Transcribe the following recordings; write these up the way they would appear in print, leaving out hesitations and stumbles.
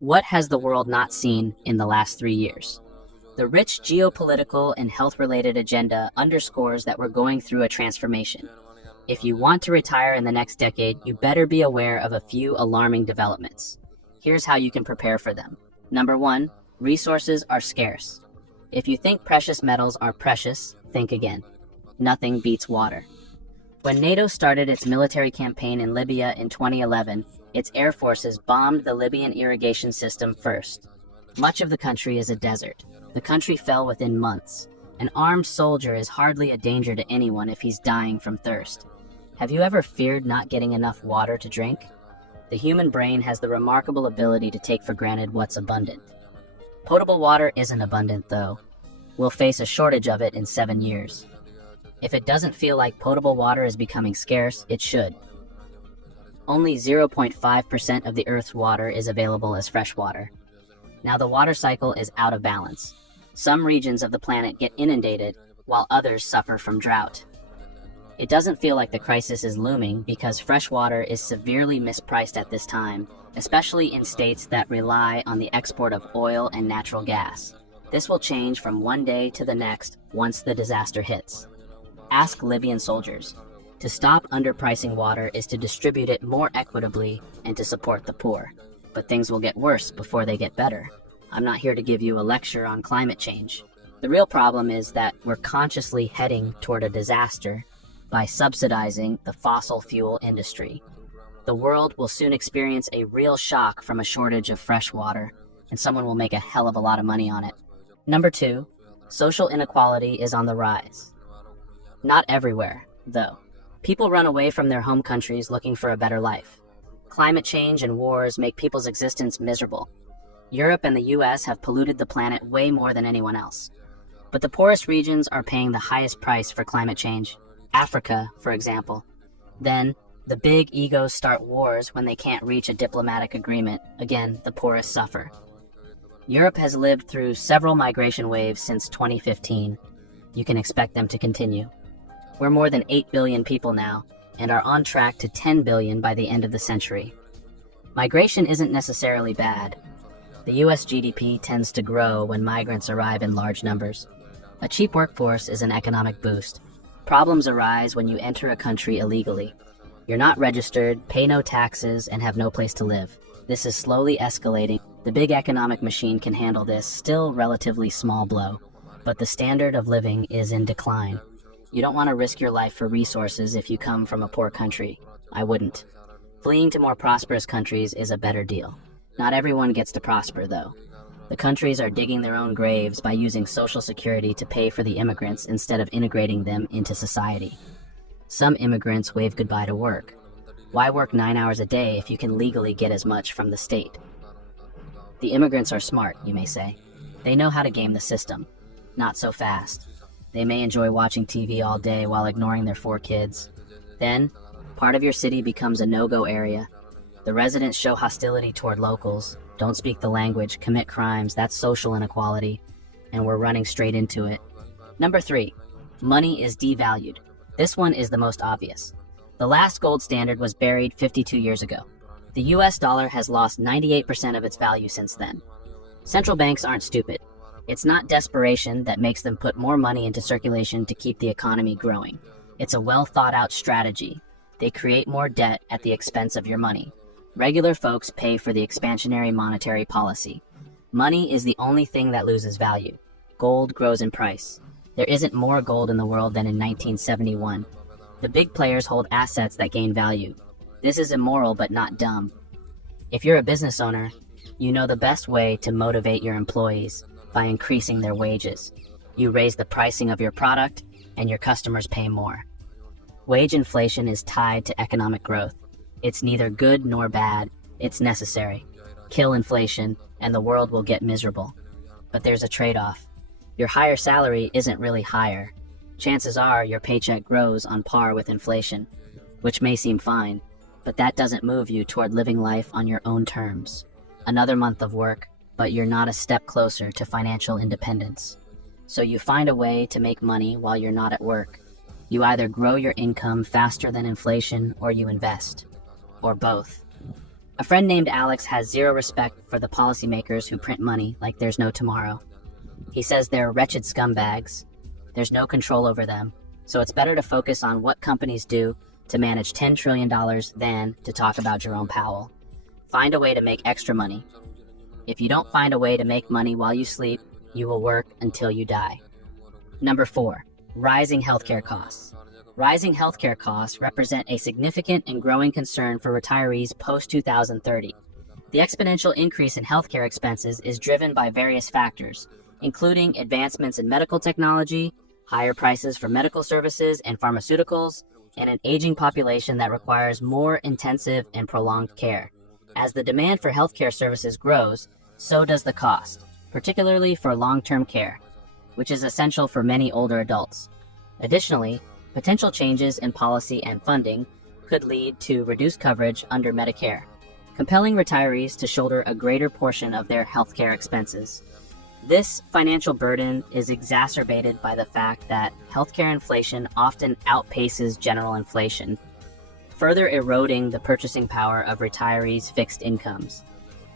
What has the world not seen in the last 3 years? The rich geopolitical and health-related agenda underscores that we're going through a transformation. If you want to retire in the next decade, you better be aware of a few alarming developments. Here's how you can prepare for them. Number one, resources are scarce. If you think precious metals are precious, think again. Nothing beats water. When NATO started its military campaign in Libya in 2011, its air forces bombed the Libyan irrigation system first. Much of the country is a desert. The country fell within months. An armed soldier is hardly a danger to anyone if he's dying from thirst. Have you ever feared not getting enough water to drink? The human brain has the remarkable ability to take for granted what's abundant. Potable water isn't abundant, though. We'll face a shortage of it in 7 years. If it doesn't feel like potable water is becoming scarce, it should. Only 0.5% of the Earth's water is available as fresh water. Now the water cycle is out of balance. Some regions of the planet get inundated, while others suffer from drought. It doesn't feel like the crisis is looming because fresh water is severely mispriced at this time, especially in states that rely on the export of oil and natural gas. This will change from one day to the next once the disaster hits. Ask Libyan soldiers. To stop underpricing water is to distribute it more equitably and to support the poor. But things will get worse before they get better. I'm not here to give you a lecture on climate change. The real problem is that we're consciously heading toward a disaster by subsidizing the fossil fuel industry. The world will soon experience a real shock from a shortage of fresh water, and someone will make a hell of a lot of money on it. Number two, social inequality is on the rise. Not everywhere, though. People run away from their home countries looking for a better life. Climate change and wars make people's existence miserable. Europe and the US have polluted the planet way more than anyone else. But the poorest regions are paying the highest price for climate change. Africa, for example. Then, the big egos start wars when they can't reach a diplomatic agreement. Again, the poorest suffer. Europe has lived through several migration waves since 2015. You can expect them to continue. We're more than 8 billion people now, and are on track to 10 billion by the end of the century. Migration isn't necessarily bad. The US GDP tends to grow when migrants arrive in large numbers. A cheap workforce is an economic boost. Problems arise when you enter a country illegally. You're not registered, pay no taxes, and have no place to live. This is slowly escalating. The big economic machine can handle this still relatively small blow, but the standard of living is in decline. You don't want to risk your life for resources if you come from a poor country. I wouldn't. Fleeing to more prosperous countries is a better deal. Not everyone gets to prosper, though. The countries are digging their own graves by using Social Security to pay for the immigrants instead of integrating them into society. Some immigrants wave goodbye to work. Why work 9 hours a day if you can legally get as much from the state? The immigrants are smart, you may say. They know how to game the system. Not so fast. They may enjoy watching TV all day while ignoring their 4 kids. Then, part of your city becomes a no-go area. The residents show hostility toward locals, don't speak the language, commit crimes. That's social inequality, and we're running straight into it. Number 3, money is devalued. This one is the most obvious. The last gold standard was buried 52 years ago. The US dollar has lost 98% of its value since then. Central banks aren't stupid. It's not desperation that makes them put more money into circulation to keep the economy growing. It's a well-thought-out strategy. They create more debt at the expense of your money. Regular folks pay for the expansionary monetary policy. Money is the only thing that loses value. Gold grows in price. There isn't more gold in the world than in 1971. The big players hold assets that gain value. This is immoral but not dumb. If you're a business owner, you know the best way to motivate your employees by increasing their wages. You raise the pricing of your product, and your customers pay more. Wage inflation is tied to economic growth. It's neither good nor bad, it's necessary. Kill inflation, and the world will get miserable. But there's a trade-off. Your higher salary isn't really higher. Chances are your paycheck grows on par with inflation, which may seem fine, but that doesn't move you toward living life on your own terms. Another month of work, but you're not a step closer to financial independence. So you find a way to make money while you're not at work. You either grow your income faster than inflation or you invest, or both. A friend named Alex has zero respect for the policymakers who print money like there's no tomorrow. He says they're wretched scumbags. There's no control over them, so it's better to focus on what companies do to manage $10 trillion than to talk about Jerome Powell. Find a way to make extra money. If you don't find a way to make money while you sleep, you will work until you die. Number 4, rising healthcare costs. Rising healthcare costs represent a significant and growing concern for retirees post-2030. The exponential increase in healthcare expenses is driven by various factors, including advancements in medical technology, higher prices for medical services and pharmaceuticals, and an aging population that requires more intensive and prolonged care. As the demand for healthcare services grows, so does the cost, particularly for long-term care, which is essential for many older adults. Additionally, potential changes in policy and funding could lead to reduced coverage under Medicare, compelling retirees to shoulder a greater portion of their healthcare expenses. This financial burden is exacerbated by the fact that healthcare inflation often outpaces general inflation, further eroding the purchasing power of retirees' fixed incomes.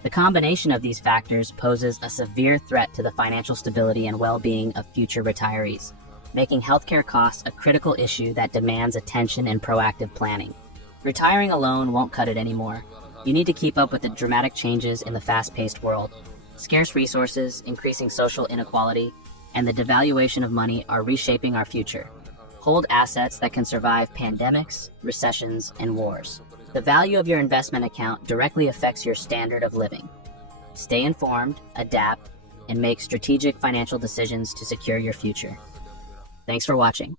The combination of these factors poses a severe threat to the financial stability and well-being of future retirees, making healthcare costs a critical issue that demands attention and proactive planning. Retiring alone won't cut it anymore. You need to keep up with the dramatic changes in the fast-paced world. Scarce resources, increasing social inequality, and the devaluation of money are reshaping our future. Hold assets that can survive pandemics, recessions, and wars. The value of your investment account directly affects your standard of living. Stay informed, adapt, and make strategic financial decisions to secure your future. Thanks for watching.